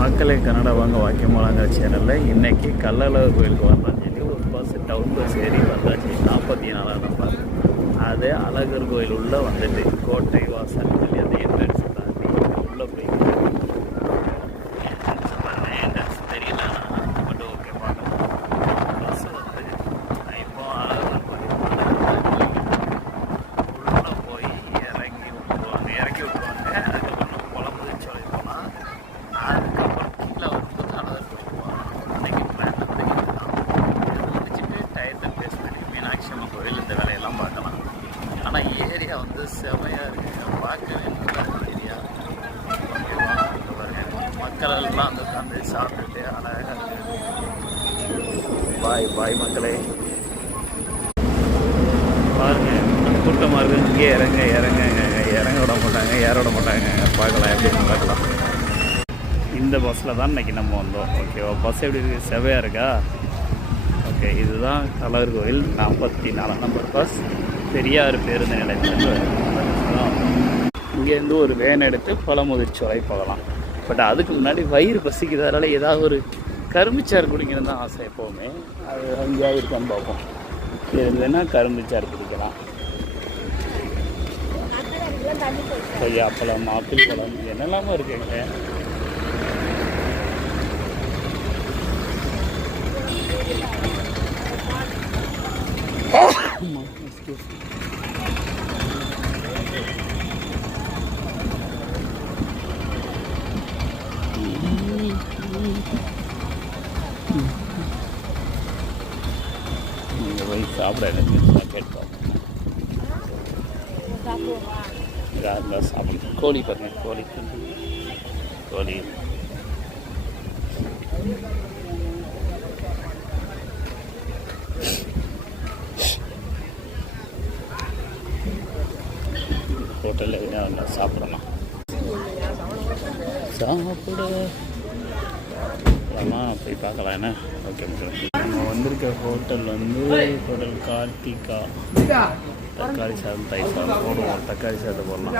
மக்களே கன்னடா வாங்க வாக்கியமாலாங்கிற சேனலில் இன்றைக்கி கல்லழகர் கோயிலுக்கு வரலான்னு சொல்லி ஒரு பஸ் டவுன் பஸ் ஏறி வந்தாச்சு. 44 நம்பர். அது அழகர் கோயில் உள்ளே வந்துட்டு கோட்டை வாசல் சொல்லி அந்த என்ட்ரன்ஸ் தாண்டி உள்ளே போய் என்ட்ரன்ஸ் தெரியல மட்டும் ஓகே பார்க்கலாம். பஸ் வந்து இப்போ அழகர் கோயில் உள்ளே போய் இறங்கி விட்டுருவாங்க. அதுக்கப்புறம் குழம்பு சொல்லி போனால் அதுக்கப்புறம் கீழே வந்து அழகர் கோயில் போகலாம். அன்றைக்கி பிளான் வந்து இது முடிச்சுட்டு டயத்தை பேஸ் பண்ணி மீனாட்சி அம்மன் கோயில் இந்த வேலையெல்லாம் பார்க்கலாம். ஆனால் ஏரியா வந்து செமையாக இருக்குது, பார்க்கவே நல்லா ஏரியா. மக்கள் எல்லாம் வந்து உட்காந்து சாப்பிட்டுட்டு அழகாக இருக்குது. பாய் மக்களே, பாருங்க கூட்டமாக இருக்குது. இங்கே இறங்க விட மாட்டாங்க, ஏற விட மாட்டாங்க. பார்க்கலாம் எப்படின்னு பார்க்கலாம். இந்த பஸ்ஸில் தான் இன்றைக்கி நம்ம வந்தோம். ஓகேவா, பஸ் எப்படி இருக்குது? செவையாக இருக்கா? ஓகே, இதுதான் அழகர் கோயில் 44 நம்பர் பஸ். பெரியார் பேருந்து நிலையத்திலேருந்து இங்கேருந்து ஒரு வேன் எடுத்து பழமுதிர்ச்சோலை போகலாம். பட் அதுக்கு முன்னாடி வயிறு பசிக்கிறதால ஏதாவது ஒரு கரும்புச்சாறு குடிக்கணும் தான் ஆசை எப்போவுமே. அது அங்கேயாவது இருக்கான்னு பார்ப்போம். இருந்ததுன்னா கரும்புச்சாறு குடிக்கலாம். கொய்யாப்பழம், ஆப்பிள் பழம், என்னெல்லாமோ இருக்குங்க. நீங்கள் போய் சாப்பிட எனக்கு கேட்போம். சாப்பிடுங்க. கோழி பாருங்க, கோழி ஹோட்டலில் என்ன சாப்பிடலாம். போய் பார்க்கலாம் என்ன. ஓகே, நம்ம வந்திருக்க ஹோட்டல் வந்து ஹோட்டல் கார்த்திகா. தக்காளி சாதம், தயிர் சாதம் போடுவோம். தக்காளி சாதம் போடலாம்.